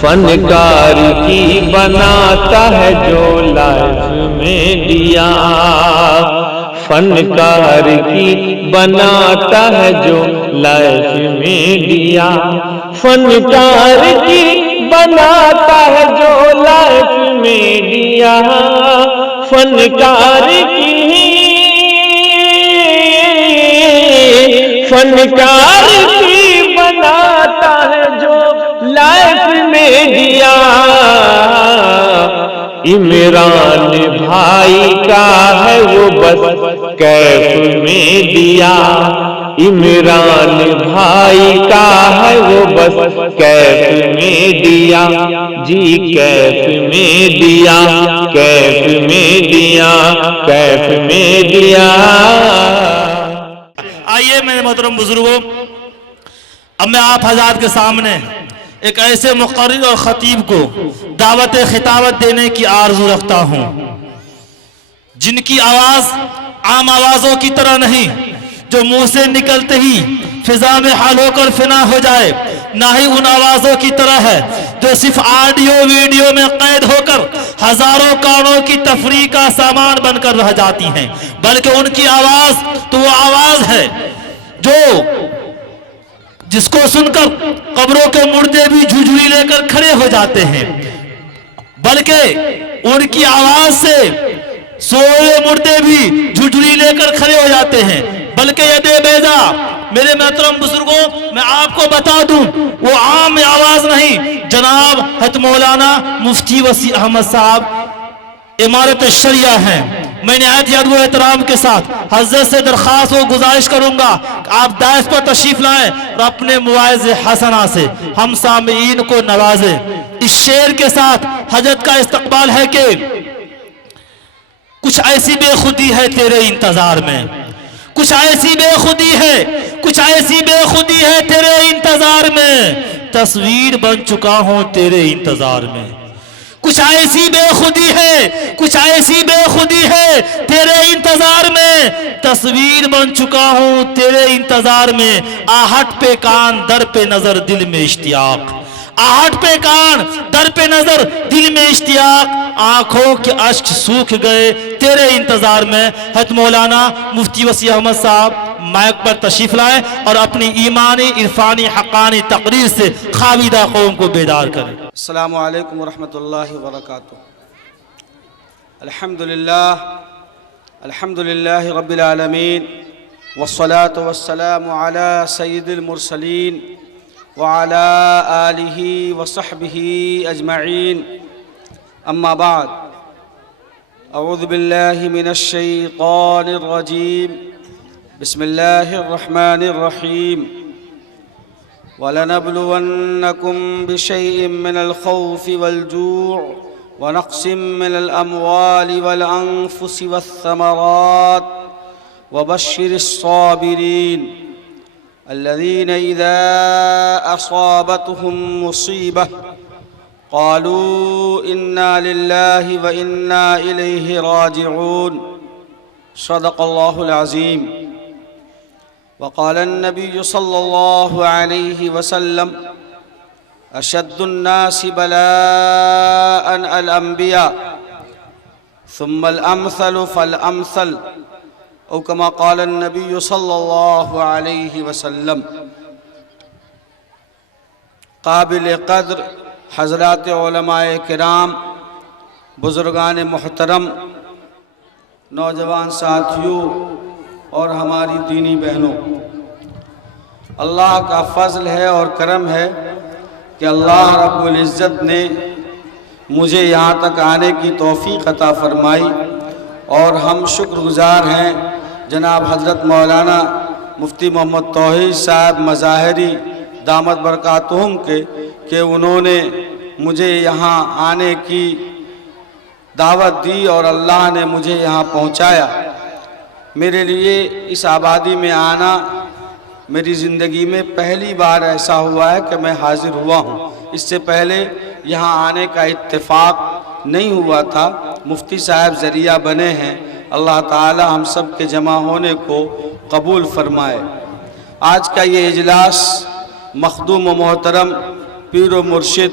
فنکار کی بناتا ہے جو لائف میں دیا، فنکار کی بناتا ہے جو لائف میں دیا، فنکار کی بناتا ہے جو لائف میں دیا، فنکار کی بناتا ہے جو لائف میں دیا۔ عمران بھائی کا ہے وہ بس کیف میں دیا، عمران بھائی کا ہے وہ بس کیف میں دیا، جی کیف میں دیا، کیف میں دیا، کیف میں دیا۔ آئیے میرے محترم بزرگوں، اب میں آپ حضرات کے سامنے ایک ایسے مقرر اور خطیب کو دعوت خطابت دینے کی آرزو رکھتا ہوں جن کی آواز عام آوازوں کی طرح نہیں، جو منہ سے نکلتے ہی فضا میں حال ہو کر فنا ہو جائے، نہ ہی ان آوازوں کی طرح ہے جو صرف آڈیو ویڈیو میں قید ہو کر ہزاروں کانوں کی تفریح کا سامان بن کر رہ جاتی ہیں، بلکہ ان کی آواز تو وہ آواز ہے جو جس کو سن کر قبروں کے مردے بھی جھجھلی لے کر کھڑے ہو جاتے ہیں، بلکہ ان کی آواز سے سوئے مردے بھی جھجھلی لے کر کھڑے ہو جاتے ہیں، بلکہ یہ دے بیضا میرے محترم بزرگوں میں آپ کو بتا دوں وہ عام آواز نہیں، جناب حضرت مولانا مفتی وسیع احمد صاحب امارت الشریعہ ہیں۔ میں نہایت ادب و احترام کے ساتھ حضرت سے درخواست و گزارش کروں گا کہ آپ دائس پر تشریف لائیں اور اپنے مواعظ حسنہ سے ہم سامعین کو نوازیں۔ اس شعر کے ساتھ حضرت کا استقبال ہے کہ کچھ ایسی بے خودی ہے تیرے انتظار میں، کچھ ایسی بے خودی ہے، کچھ ایسی بے خودی ہے تیرے انتظار میں، تصویر بن چکا ہوں تیرے انتظار میں، کچھ ایسی بے خودی ہے، کچھ ایسی بے خودی ہے تیرے انتظار میں، تصویر بن چکا ہوں تیرے انتظار میں، آہٹ پہ کان در پہ نظر دل میں اشتیاق، آہٹ پہ کان در پہ نظر دل میں اشتیاق، آنکھوں کے اشک سوکھ گئے تیرے انتظار میں۔ حضرت مولانا مفتی وسیع احمد صاحب مائک پر تشریف لائیں اور اپنی ایمانی عرفانی حقانی تقریر سے خاویدہ قوم کو بیدار کریں۔ السلام علیکم ورحمۃ اللہ وبرکاتہ۔ الحمدللہ رب العالمین والصلاة والسلام علی سید المرسلین وعلی آلہ وصحبہ اجمعین، اما بعد، اعوذ باللہ من الشیطان الرجیم، بسم اللہ الرحمن الرحیم، وَلَنَبْلُوَنَّكُمْ بِشَيْءٍ مِّنَ الْخَوْفِ وَالْجُوعِ وَنَقْصٍ مِّنَ الْأَمْوَالِ وَالْأَنفُسِ وَالثَّمَرَاتِ وَبَشِّرِ الصَّابِرِينَ الَّذِينَ إِذَا أَصَابَتْهُمْ مُصِيبَةٌ قَالُوا إِنَّا لِلَّهِ وَإِنَّا إِلَيْهِ رَاجِعُونَ۔ صدق اللہ العظیم۔ وقال النبي صلى الله عليه وسلم: أشد الناس بلاء الأنبياء ثم الأمثل فالأمثل، أو كما قال النبي صلى الله عليه وسلم۔ قابل قدر حضرات علماء کرام، بزرگان محترم، نوجوان ساتھیوں اور ہماری دینی بہنوں، اللہ کا فضل ہے اور کرم ہے کہ اللہ رب العزت نے مجھے یہاں تک آنے کی توفیق عطا فرمائی، اور ہم شکر گزار ہیں جناب حضرت مولانا مفتی محمد توحید صاحب مظاہری دامت برکاتہم کے کہ انہوں نے مجھے یہاں آنے کی دعوت دی اور اللہ نے مجھے یہاں پہنچایا۔ میرے لیے اس آبادی میں آنا میری زندگی میں پہلی بار ایسا ہوا ہے کہ میں حاضر ہوا ہوں، اس سے پہلے یہاں آنے کا اتفاق نہیں ہوا تھا، مفتی صاحب ذریعہ بنے ہیں، اللہ تعالی ہم سب کے جمع ہونے کو قبول فرمائے۔ آج کا یہ اجلاس مخدوم و محترم پیر و مرشد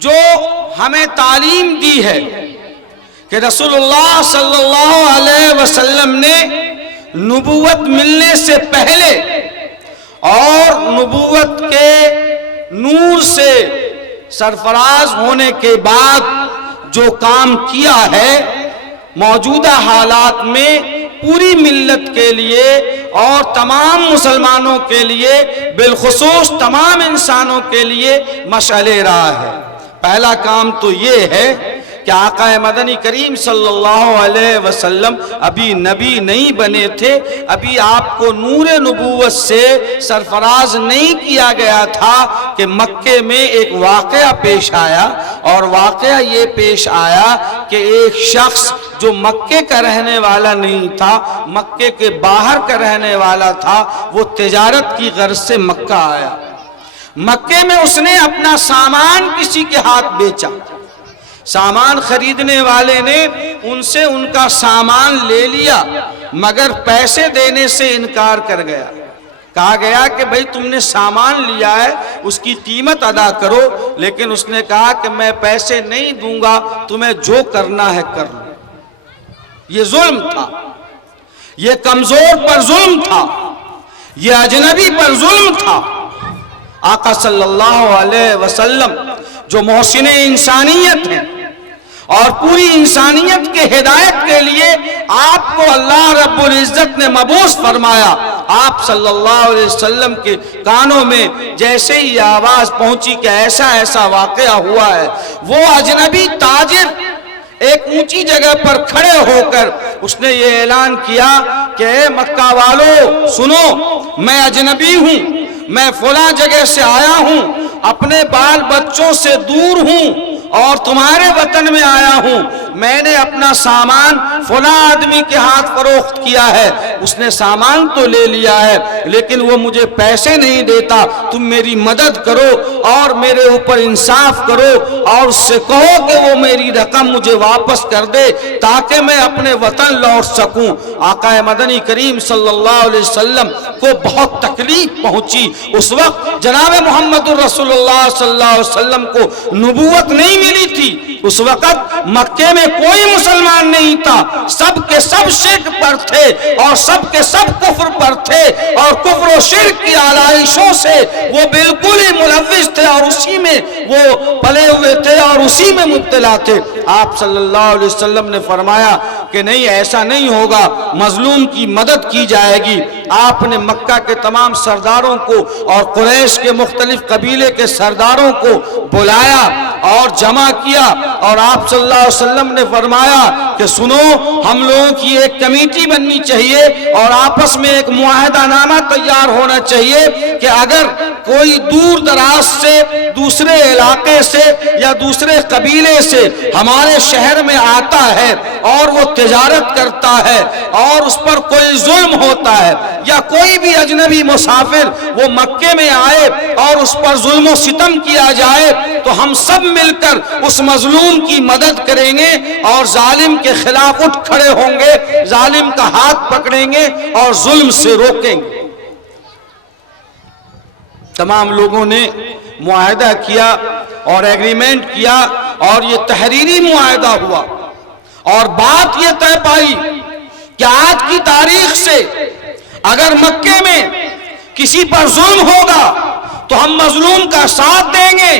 جو ہمیں تعلیم دی ہے کہ رسول اللہ صلی اللہ علیہ وسلم نے نبوت ملنے سے پہلے اور نبوت کے نور سے سرفراز ہونے کے بعد جو کام کیا ہے موجودہ حالات میں پوری ملت کے لیے اور تمام مسلمانوں کے لیے بالخصوص تمام انسانوں کے لیے مشعل راہ ہے۔ پہلا کام تو یہ ہے کہ آقا مدنی کریم صلی اللہ علیہ وسلم ابھی نبی نہیں بنے تھے، ابھی آپ کو نور نبوت سے سرفراز نہیں کیا گیا تھا کہ مکے میں ایک واقعہ پیش آیا، اور واقعہ یہ پیش آیا کہ ایک شخص جو مکے کا رہنے والا نہیں تھا، مکے کے باہر کا رہنے والا تھا، وہ تجارت کی غرض سے مکہ آیا۔ مکے میں اس نے اپنا سامان کسی کے ہاتھ بیچا، سامان خریدنے والے نے ان سے ان کا سامان لے لیا مگر پیسے دینے سے انکار کر گیا۔ کہا گیا کہ بھئی تم نے سامان لیا ہے اس کی قیمت ادا کرو، لیکن اس نے کہا کہ میں پیسے نہیں دوں گا، تمہیں جو کرنا ہے کر لو۔ یہ ظلم تھا، یہ کمزور پر ظلم تھا، یہ اجنبی پر ظلم تھا۔ آقا صلی اللہ علیہ وسلم جو محسن انسانیت ہیں اور پوری انسانیت کے ہدایت کے لیے آپ کو اللہ رب العزت نے مبعوث فرمایا، آپ صلی اللہ علیہ وسلم کے کانوں میں جیسے ہی آواز پہنچی کہ ایسا ایسا واقعہ ہوا ہے، وہ اجنبی تاجر ایک اونچی جگہ پر کھڑے ہو کر اس نے یہ اعلان کیا کہ اے مکہ والو سنو، میں اجنبی ہوں، میں فلاں جگہ سے آیا ہوں، اپنے بال بچوں سے دور ہوں اور تمہارے وطن میں آیا ہوں، میں نے اپنا سامان فلاں آدمی کے ہاتھ فروخت کیا ہے، اس نے سامان تو لے لیا ہے لیکن وہ مجھے پیسے نہیں دیتا، تم میری مدد کرو اور میرے اوپر انصاف کرو اور اس سے کہو کہ وہ میری رقم مجھے واپس کر دے تاکہ میں اپنے وطن لوٹ سکوں۔ آقا مدنی کریم صلی اللہ علیہ وسلم کو بہت تکلیف پہنچی۔ اس وقت جناب محمد رسول اللہ صلی اللہ علیہ وسلم کو نبوت نہیں ملی تھی، اس وقت مکے میں کوئی مسلمان نہیں تھا، سب کے سب شرک پر تھے اور سب کے سب کفر پر تھے، اور کفر و شرک کی آلائشوں سے وہ بالکل ہی ملوث تھے اور اسی میں وہ پلے ہوئے تھے اور اسی میں مبتلا تھے۔ آپ صلی اللہ علیہ وسلم نے فرمایا کہ نہیں، ایسا نہیں ہوگا، مظلوم کی مدد کی جائے گی۔ آپ نے مکہ کے تمام سرداروں کو اور قریش کے مختلف قبیلے کے سرداروں کو بلایا اور جمع کیا، اور آپ صلی اللہ علیہ وسلم نے فرمایا کہ سنو، ہم لوگوں کی ایک کمیٹی بننی چاہیے اور آپس میں ایک معاہدہ نامہ تیار ہونا چاہیے کہ اگر کوئی دور دراز سے دوسرے علاقے سے یا دوسرے قبیلے سے ہمارے شہر میں آتا ہے اور وہ تجارت کرتا ہے اور اس پر کوئی ظلم ہوتا ہے، یا کوئی بھی اجنبی مسافر وہ مکے میں آئے اور اس پر ظلم و ستم کیا جائے، تو ہم سب مل کر اس مظلوم کی مدد کریں گے اور ظالم کے خلاف اٹھ کھڑے ہوں گے، ظالم کا ہاتھ پکڑیں گے اور ظلم سے روکیں گے۔ تمام لوگوں نے معاہدہ کیا اور ایگریمنٹ کیا اور یہ تحریری معاہدہ ہوا، اور بات یہ طے پائی کہ آج کی تاریخ سے اگر مکے میں کسی پر ظلم ہوگا تو ہم مظلوم کا ساتھ دیں گے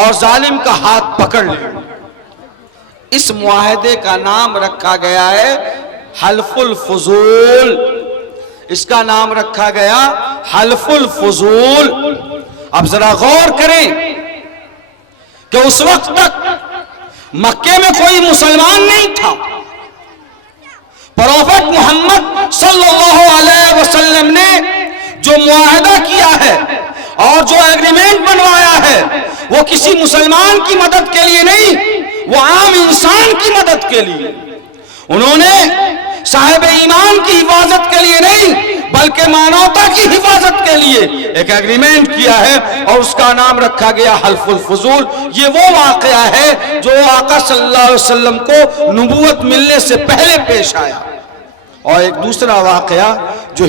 اور ظالم کا ہاتھ پکڑ لیں گے۔ اس معاہدے کا نام رکھا گیا ہے حلف الفضول، اس کا نام رکھا گیا حلف الفضول۔ اب ذرا غور کریں کہ اس وقت تک مکے میں کوئی مسلمان نہیں تھا، پروفٹ محمد صلی اللہ علیہ وسلم نے جو معاہدہ کیا ہے اور جو ایگریمنٹ بنوایا ہے وہ کسی مسلمان کی مدد کے لیے نہیں، وہ عام انسان کی مدد کے لیے، انہوں نے صاحب ایمان کی حفاظت کے لیے نہیں بلکہ مانوتا کی حفاظت کے لیے ایک ایگریمنٹ کیا ہے اور اس کا نام رکھا گیا حلف الفضول۔ یہ وہ واقعہ ہے جو آقا صلی اللہ علیہ وسلم کو نبوت ملنے سے پہلے پیش آیا، اور ایک دوسرا واقعہ جو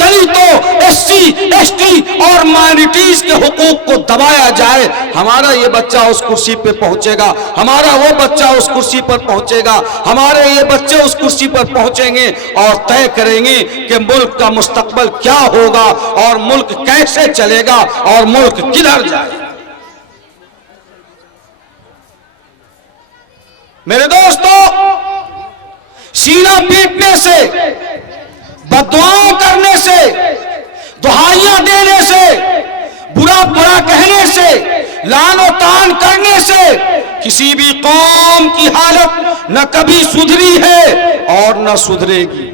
دلتوں، ایس سی ایس ٹی اور مائنورٹیز کے حقوق کو دبایا جائے، ہمارا یہ بچہ اس کرسی پہ پہنچے گا، ہمارا وہ بچہ اس کرسی پر پہنچے گا، ہمارے یہ بچے اس کرسی پر پہنچیں گے اور طے کریں گے کہ ملک کا مستقبل کیا ہوگا اور ملک کیسے چلے گا اور ملک کدھر جائے گا۔ میرے دوستو، سینہ پیٹنے سے، بددعائیں کرنے سے، دہائیاں دینے سے، برا برا کہنے سے، لعن و طعن کرنے سے کسی بھی قوم کی حالت نہ کبھی سدھری ہے اور نہ سدھرے گی۔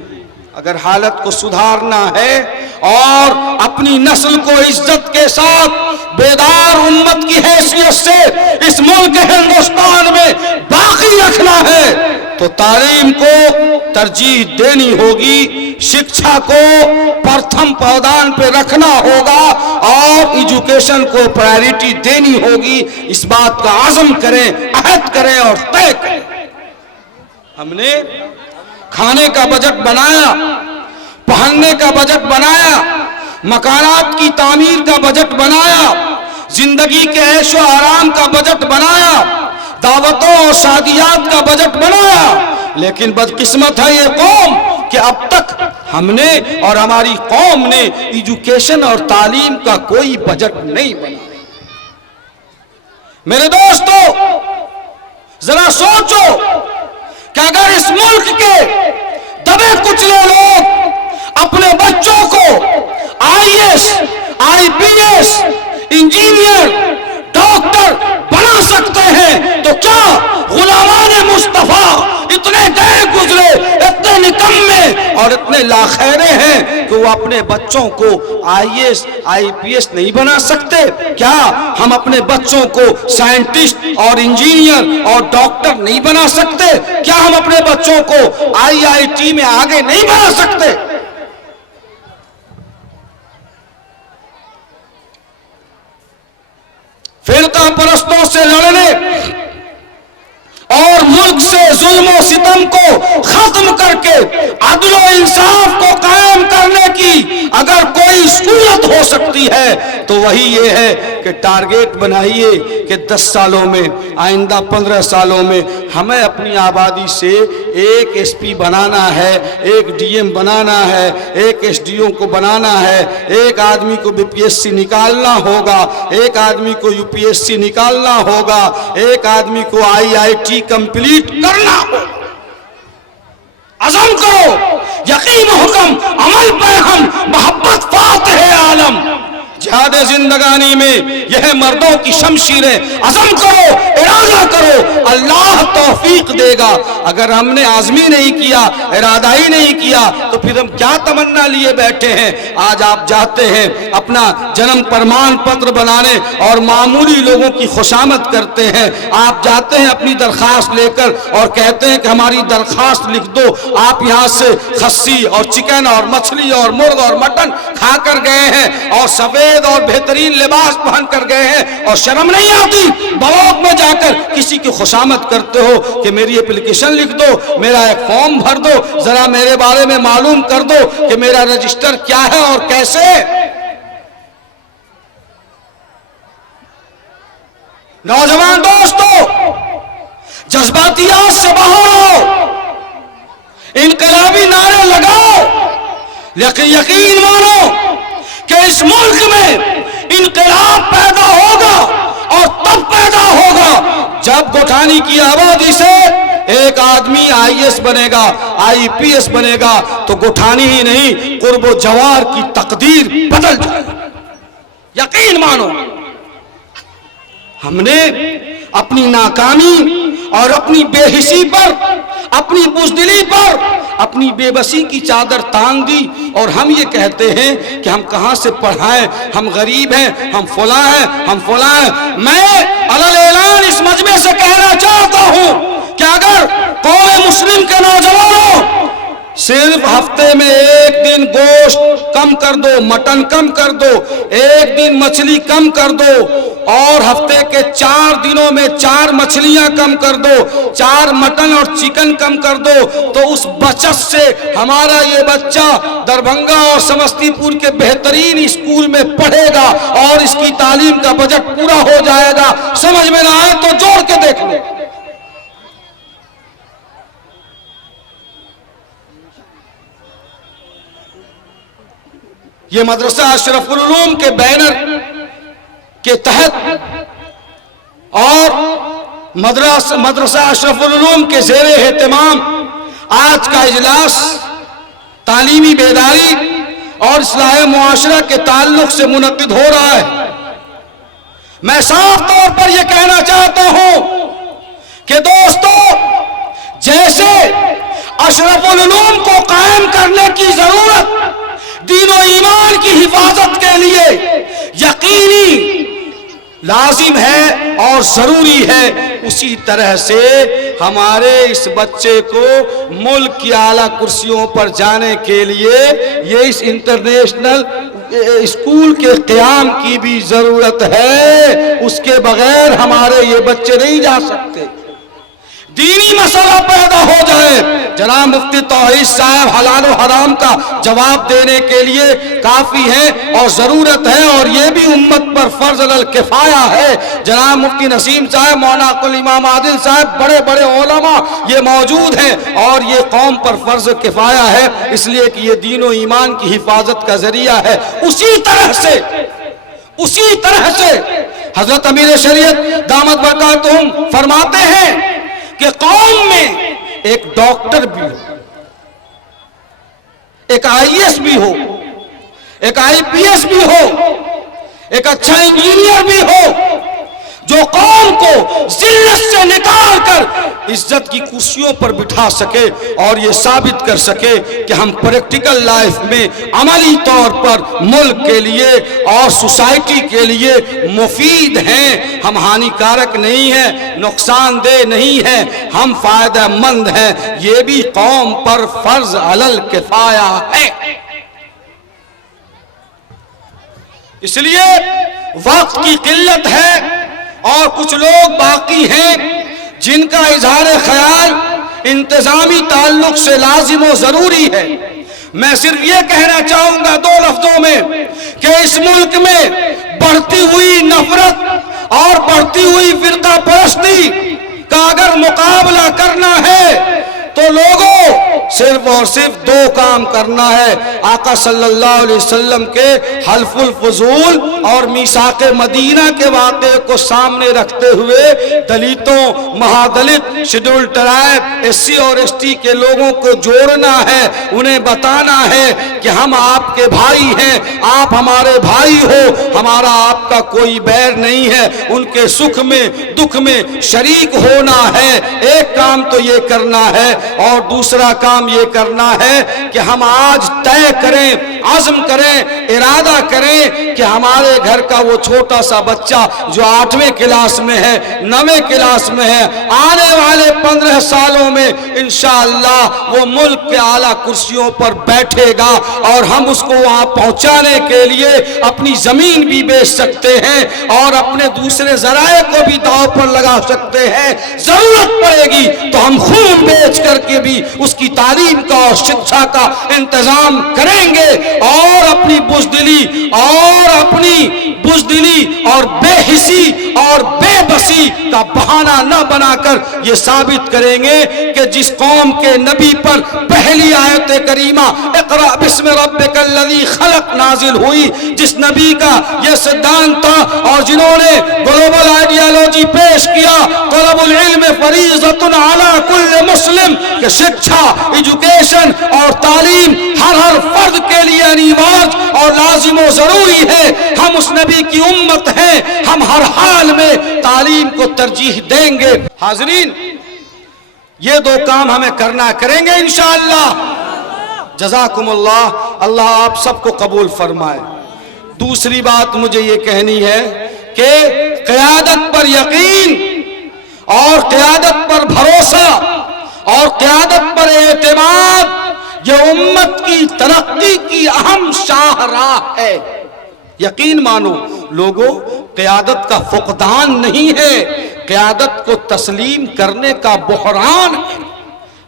اگر حالت کو سدھارنا ہے اور اپنی نسل کو عزت کے ساتھ بیدار امت کی حیثیت سے اس ملک ہندوستان میں باقی رکھنا ہے تو تعلیم کو ترجیح دینی ہوگی، شکشا کو پرتھم پودان پہ رکھنا ہوگا اور ایجوکیشن کو پرائیورٹی دینی ہوگی۔ اس بات کا عزم کریں، عہد کریں اور طے کریں۔ ہم نے کھانے کا بجٹ بنایا، پہننے کا بجٹ بنایا، مکانات کی تعمیر کا بجٹ بنایا، زندگی کے عیش و آرام کا بجٹ بنایا، دعوتوں اور شادیات کا بجٹ بنایا، لیکن بدقسمت ہے یہ قوم کہ اب تک ہم نے اور ہماری قوم نے ایجوکیشن اور تعلیم کا کوئی بجٹ نہیں بنا۔ میرے دوستو، ذرا سوچو کہ اگر اس ملک کے دبے کچلے لوگ اپنے بچوں کو I S, I P S, engineer, doctor بنا سکتے ہیں تو کیا غلامان مصطفیٰ اتنے گئے گزرے، اتنے نکمے اور اتنے لاخیرے ہیں کہ وہ اپنے بچوں کو I S, I P S نہیں بنا سکتے؟ کیا ہم اپنے بچوں کو سائنٹسٹ اور انجینئر اور ڈاکٹر نہیں بنا سکتے؟ کیا ہم اپنے بچوں کو آئی ٹی میں آگے نہیں بنا سکتے؟ فرقہ پرستوں سے لڑنے اور ملک سے ظلم و ستم کو ختم کر کے عدل و انصاف کو قائم کرنے کی اگر کوئی صورت ہو سکتی ہے تو وہی یہ ہے کہ ٹارگیٹ بنائیے کہ 10 سالوں میں، آئندہ 15 سالوں میں ہمیں اپنی آبادی سے ایک ایس پی بنانا ہے، ایک ڈی ایم بنانا ہے، ایک ایس ڈی او کو بنانا ہے، ایک آدمی کو بی پی ایس سی نکالنا ہوگا، ایک آدمی کو یو پی ایس سی نکالنا ہوگا، ایک آدمی کو آئی ٹی کمپلیٹ کرنا ہو۔ عزم کرو، یقین حکم، عمل پہ ہم، محبت فاتح عالم۔ جہاد زندگانی میں یہ مردوں کی شمشیریں، عزم کرو، ارادہ کرو، اللہ توفیق دے گا۔ اگر ہم نے عزم ہی نہیں کیا، ارادہ ہی نہیں کیا تو پھر ہم کیا تمنا لیے بیٹھے ہیں؟ آج آپ جاتے ہیں اپنا جنم پرمان پتر بنانے اور معمولی لوگوں کی خوشامد کرتے ہیں، آپ جاتے ہیں اپنی درخواست لے کر اور کہتے ہیں کہ ہماری درخواست لکھ دو۔ آپ یہاں سے خسی اور چکن اور مچھلی اور مرغ اور مٹن کھا کر گئے ہیں اور سفید اور بہترین لباس پہن کر گئے ہیں اور شرم نہیں آتی بلاک میں جا کر کسی کی خوشامد کرتے ہو کہ میری اپلیکیشن لکھ دو، میرا ایک فارم بھر دو، ذرا میرے بارے میں معلوم کر دو کہ میرا رجسٹر کیا ہے اور کیسے؟ نوجوان دوستو، جذباتیات سے باہر آؤ، انقلابی نعرے لگاؤ، لیکن یقین مانو کہ اس ملک میں انقلاب پیدا ہوگا اور تب پیدا ہوگا جب گوٹھانی کی آبادی سے ایک آدمی آئی ایس بنے گا، آئی پی ایس بنے گا تو گوٹھانی ہی نہیں، قرب و جوار کی تقدیر بدل جائے گا۔ یقین مانو، ہم نے اپنی ناکامی اور اپنی بے حسی پر، اپنی بزدلی پر اپنی بے بسی کی چادر تان دی اور ہم یہ کہتے ہیں کہ ہم کہاں سے پڑھائیں، ہم غریب ہیں، ہم فلاں ہیں، ہم فلاں ہیں۔ میں علل اعلان اس مجمع سے کہنا چاہتا ہوں کہ اگر قوم مسلم کے نوجوانوں صرف ہفتے میں ایک دن گوشت کم کر دو, مٹن کم کر دو, ایک دن مچھلی کم کر دو, اور ہفتے کے 4 دنوں میں 4 مچھلیاں کم کر دو, 4 مٹن اور چکن کم کر دو, تو اس بچت سے ہمارا یہ بچہ دربھنگا اور سمستی پور کے بہترین اسکول میں پڑھے گا اور اس کی تعلیم کا بجٹ پورا ہو جائے گا. سمجھ میں نہ آئے تو جوڑ کے دیکھ لو. یہ مدرسہ اشرف العلوم کے بینر کے تحت اور مدرسہ اشرف العلوم کے زیر اہتمام آج کا اجلاس تعلیمی بیداری اور اصلاح معاشرہ کے تعلق سے منعقد ہو رہا ہے. میں صاف طور پر یہ کہنا چاہتا ہوں کہ دوستو, جیسے اشرف العلوم کو قائم کرنے کی ضرورت دین و ایمان کی حفاظت کے لیے یقینی لازم ہے اور ضروری ہے, اسی طرح سے ہمارے اس بچے کو ملک کی اعلیٰ کرسیوں پر جانے کے لیے یہ اس انٹرنیشنل اسکول کے قیام کی بھی ضرورت ہے. اس کے بغیر ہمارے یہ بچے نہیں جا سکتے. دینی مسئلہ پیدا ہو جائے, جناب مفتی توحید صاحب حلال و حرام کا جواب دینے کے لیے کافی ہے اور ضرورت ہے, اور یہ بھی امت پر فرض الکفایہ ہے. جناب مفتی نسیم صاحب, مولانا الامام عادل صاحب, بڑے بڑے علماء یہ موجود ہیں, اور یہ قوم پر فرض کفایہ ہے, اس لیے کہ یہ دین و ایمان کی حفاظت کا ذریعہ ہے. اسی طرح سے حضرت امیر شریعت دامت برکاتہم فرماتے ہیں کہ قوم میں ایک ڈاکٹر بھی ہو, ایک IAS بھی ہو, ایک IPS بھی ہو, ایک اچھا انجینئر بھی ہو, جو قوم کو ذلت سے نکال کر عزت کی کرسیوں پر بٹھا سکے اور یہ ثابت کر سکے کہ ہم پریکٹیکل لائف میں عملی طور پر ملک کے لیے اور سوسائٹی کے لیے مفید ہیں, ہم ہانیکارک نہیں ہیں, نقصان دہ نہیں ہیں, ہم فائدہ مند ہیں. یہ بھی قوم پر فرض علی الکفایہ ہے. اس لیے وقت کی قلت ہے اور کچھ لوگ باقی ہیں جن کا اظہار خیال انتظامی تعلق سے لازم و ضروری ہے. میں صرف یہ کہنا چاہوں گا 2 لفظوں میں کہ اس ملک میں بڑھتی ہوئی نفرت اور بڑھتی ہوئی فرقہ پرستی کا اگر مقابلہ کرنا ہے تو لوگوں صرف اور صرف 2 کام کرنا ہے. آقا صلی اللہ علیہ وسلم کے حلف الفضول اور میثاق مدینہ کے واقعے کو سامنے رکھتے ہوئے دلیتوں, مہادلت, شیڈول ٹرائب, SC اور ST کے لوگوں کو جوڑنا ہے, انہیں بتانا ہے کہ ہم آپ کے بھائی ہیں, آپ ہمارے بھائی ہو, ہمارا آپ کا کوئی بیر نہیں ہے, ان کے سکھ میں دکھ میں شریک ہونا ہے. ایک کام تو یہ کرنا ہے, اور دوسرا کام یہ کرنا ہے کہ ہم آج طے کریں, عزم کریں, ارادہ کریں کہ ہمارے گھر کا وہ چھوٹا سا بچہ جو 8ویں کلاس میں ہے, 9ویں کلاس میں ہے, آنے والے 15 سالوں میں انشاءاللہ وہ ملک کے اعلیٰ کرسیوں پر بیٹھے گا, اور ہم اس کو وہاں پہنچانے کے لیے اپنی زمین بھی بیچ سکتے ہیں اور اپنے دوسرے ذرائع کو بھی داؤ پر لگا سکتے ہیں. ضرورت پڑے گی تو ہم خون بیچ کر کے بھی اس کی تعلیم کا اور شکشا کا انتظام کریں گے, اور اپنی بزدلی اور بے حسی اور بے بسی کا بہانہ نہ بنا کر یہ ثابت کریں گے کہ جس قوم کے نبی پر پہلی آیت کریمہ اقرأ بسم ربک الذی خلق نازل ہوئی, جس نبی کا یہ سدھانت تھا اور جنہوں نے گلوبل آئیڈیالوجی پیش کیا, طلب العلم فریضۃ علی کل مسلم, کہ شکشا, ایجوکیشن اور تعلیم ہر فرد کے لیے انیواج اور لازم و ضروری ہے. ہم اس نبی کی امت ہیں, ہم ہر حال میں تعلیم کو ترجیح دیں گے. حاضرین, یہ 2 کام ہمیں کریں گے انشاءاللہ. جزاکم اللہ, اللہ آپ سب کو قبول فرمائے. دوسری بات مجھے یہ کہنی ہے کہ قیادت پر یقین اور قیادت پر بھروسہ اور قیادت پر اعتماد یہ امت کی ترقی کی اہم شاہراہ ہے۔ یقین مانو لوگوں، قیادت کا فقدان نہیں ہے، قیادت کو تسلیم کرنے کا بحران ہے۔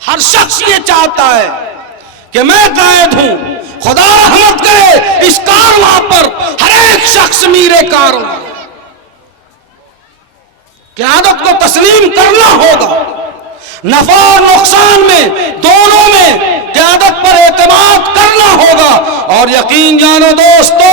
ہر شخص یہ چاہتا ہے کہ میں قائد ہوں، خدا رحمت کرے اس کارواں پر ہر ایک شخص میرے کارواں۔ قیادت کو تسلیم کرنا ہوگا، نفع اور نقصان میں دونوں میں قیادت پر اعتماد کرنا ہوگا، اور یقین جانو دوستو،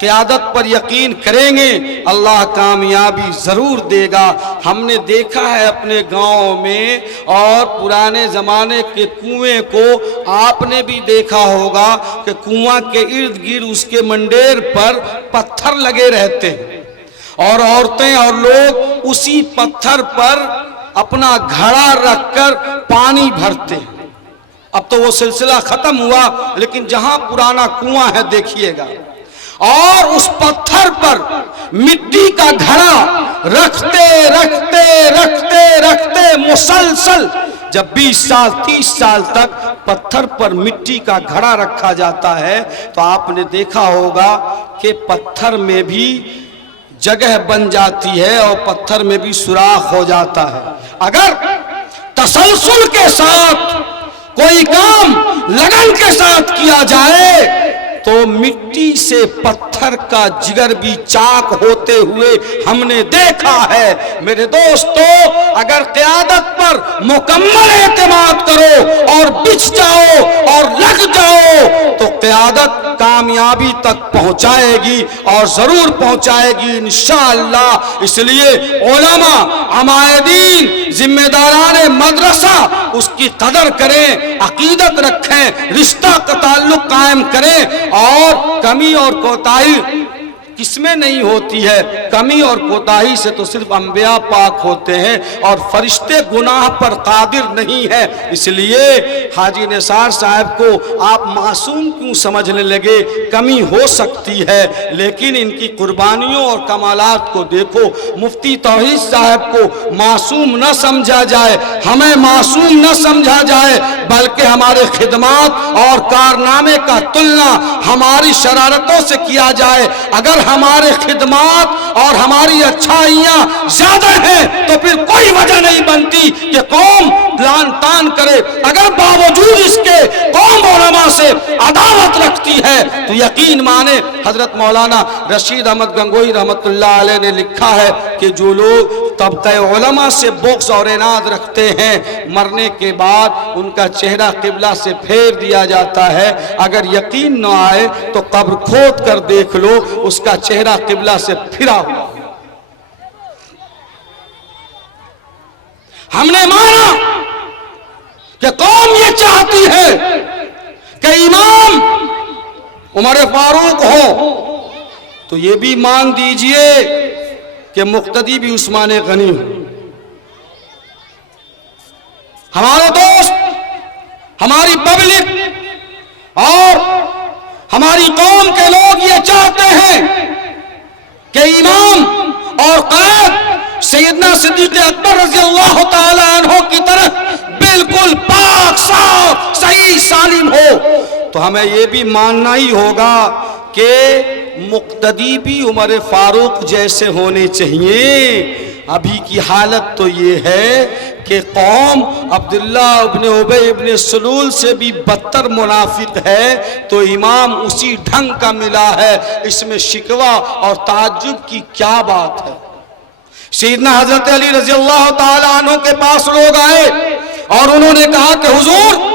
قیادت پر یقین کریں گے اللہ کامیابی ضرور دے گا۔ ہم نے دیکھا ہے اپنے گاؤں میں، اور پرانے زمانے کے کنویں کو آپ نے بھی دیکھا ہوگا کہ کنواں کے ارد گرد اس کے منڈیر پر پتھر لگے رہتے ہیں، اور عورتیں اور لوگ اسی پتھر پر اپنا گھڑا رکھ کر پانی بھرتے ہیں۔ اب تو وہ سلسلہ ختم ہوا، لیکن جہاں پرانا کنواں ہے دیکھیے گا، اور اس پتھر پر مٹی کا گھڑا رکھتے رکھتے رکھتے رکھتے مسلسل جب 20 سال 30 سال تک پتھر پر مٹی کا گھڑا رکھا جاتا ہے، تو آپ نے دیکھا ہوگا کہ پتھر میں بھی جگہ بن جاتی ہے اور پتھر میں بھی سوراخ ہو جاتا ہے۔ اگر تسلسل کے ساتھ کوئی کام لگن کے ساتھ کیا جائے تو مٹی سے پتھر کا جگر بھی چاک ہوتے ہوئے ہم نے دیکھا ہے۔ میرے دوستو، اگر قیادت پر مکمل اعتماد کرو اور بچھ جاؤ اور لگ جاؤ تو قیادت کامیابی تک پہنچائے گی، اور ضرور پہنچائے گی انشاءاللہ۔ اس لیے علماء، عمائدین، ذمہ داران مدرسہ اس کی قدر کریں، عقیدت رکھیں، رشتہ کا تعلق قائم کریں، اور کمی اور کوتاہی کس میں نہیں ہوتی ہے؟ کمی اور کوتاہی سے تو صرف انبیاء پاک ہوتے ہیں، اور فرشتے گناہ پر قادر نہیں ہیں۔ اس لیے حاجی نثار صاحب کو آپ معصوم کیوں سمجھنے لگے؟ کمی ہو سکتی ہے، لیکن ان کی قربانیوں اور کمالات کو دیکھو۔ مفتی توحید صاحب کو معصوم نہ سمجھا جائے، ہمیں معصوم نہ سمجھا جائے، بلکہ ہمارے خدمات اور کارنامے کا تلنا ہماری شرارتوں سے کیا جائے۔ اگر ہمارے خدمات اور ہماری اچھائیاں زیادہ ہیں تو پھر کوئی وجہ نہیں بنتی کہ قوم لان تان کرے۔ اگر باوجود اس کے قوم علماء سے عداوت رکھتی ہے تو یقین مانے، حضرت مولانا رشید احمد گنگوئی رحمت اللہ علیہ نے لکھا ہے کہ جو لوگ طبقہ علماء سے بغض اور عناد رکھتے ہیں، مرنے کے بعد ان کا چہرہ قبلہ سے پھیر دیا جاتا ہے۔ اگر یقین نہ آئے تو قبر کھود کر دیکھ لو، اس کا چہرہ قبلہ سے پھرا ہوا۔ ہم نے مانا کہ قوم یہ چاہتی ہے کہ امام عمر فاروق ہو، تو یہ بھی مان دیجئے کہ مقتدی بھی عثمان غنی ہو۔ ہمارے دوست، ہماری پبلک اور ہماری قوم کے لوگ یہ چاہتے ہیں کہ امام اور قائد سیدنا صدیق اکبر رضی اللہ تعالی عنہ کی طرح بالکل پاک صاف صحیح سالم ہو، تو ہمیں یہ بھی ماننا ہی ہوگا کہ مقتدی بھی عمر فاروق جیسے ہونے چاہیے۔ ابھی کی حالت تو یہ ہے کہ قوم عبداللہ ابن ابی ابن سلول سے بھی بدتر منافق ہے، تو امام اسی ڈھنگ کا ملا ہے۔ اس میں شکوہ اور تعجب کی کیا بات ہے؟ سیدنا حضرت علی رضی اللہ تعالیٰ عنہ کے پاس لوگ آئے اور انہوں نے کہا کہ حضور،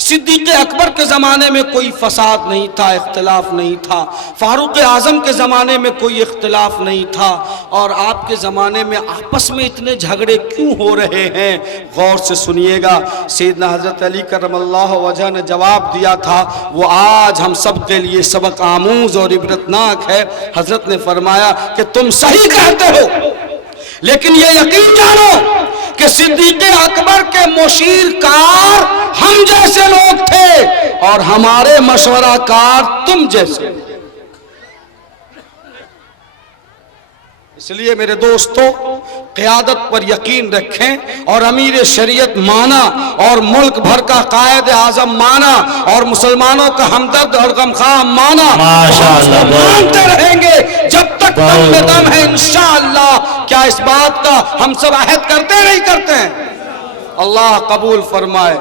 صدیق اکبر کے زمانے میں کوئی فساد نہیں تھا، اختلاف نہیں تھا، فاروق اعظم کے زمانے میں کوئی اختلاف نہیں تھا، اور آپ کے زمانے میں آپس میں اتنے جھگڑے کیوں ہو رہے ہیں؟ غور سے سنیے گا، سیدنا حضرت علی کرم اللہ وجہ نے جواب دیا تھا، وہ آج ہم سب کے لیے سبق آموز اور عبرتناک ہے۔ حضرت نے فرمایا کہ تم صحیح کہتے ہو، لیکن یہ یقین جانو کہ صدیق اکبر کے مشیر کار ہم جیسے لوگ تھے اور ہمارے مشورہ کار تم جیسے۔ اس لیے میرے دوستو قیادت پر یقین رکھیں اور امیر شریعت مانا اور ملک بھر کا قائد اعظم مانا اور مسلمانوں کا ہمدرد اور غمخواہ مانا، ماشاءاللہ، مانتے رہیں گے جب تک دم میں دم ہے انشاءاللہ۔ کیا اس بات کا ہم سب عہد کرتے نہیں کرتے ہیں؟ اللہ قبول فرمائے۔